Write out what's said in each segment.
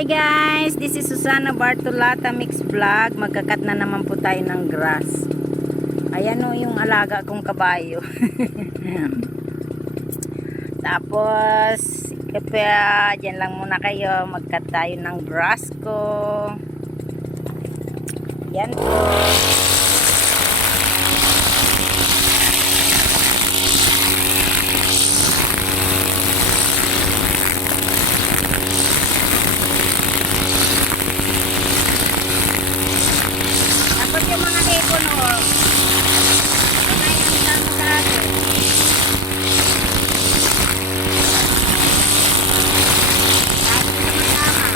Hi guys, this is Susana Bartolata Mix Vlog. Magkakat na naman po tayo ng grass. Ayan o yung alaga kong kabayo. Tapos, kaya dyan lang muna kayo. Magkat tayo ng grass ko. Yan po. Tapos yung mga ibon o, kamay ang tama sa akin. Tapos naman tama.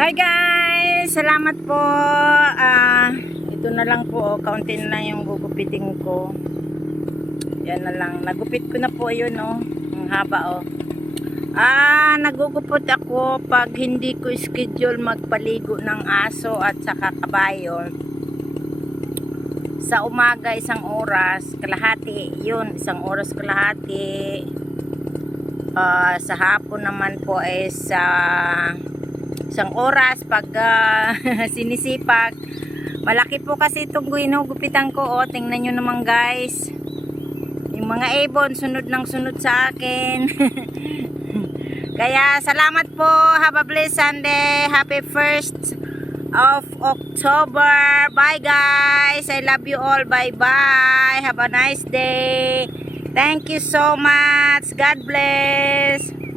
Hi guys! Salamat po. Ito na lang po. Kaunti na lang yung gugupitin ko. Yan na lang. Nagupit ko na po yun. Ang haba. Nagugupot ako pag hindi ko schedule magpaligo ng aso at saka kabayo. Sa umaga 1 oras. Kalahati. Yun. 1 oras kalahati. Sa hapon naman po is 1 oras pag sinisipag. Malaki po kasi itong ginugupitan ko. Tingnan nyo naman guys. Yung mga ibon sunod ng sunod sa akin. Kaya salamat po. Have a blessed Sunday. Happy 1st of October. Bye guys. I love you all. Bye bye. Have a nice day. Thank you so much. God bless.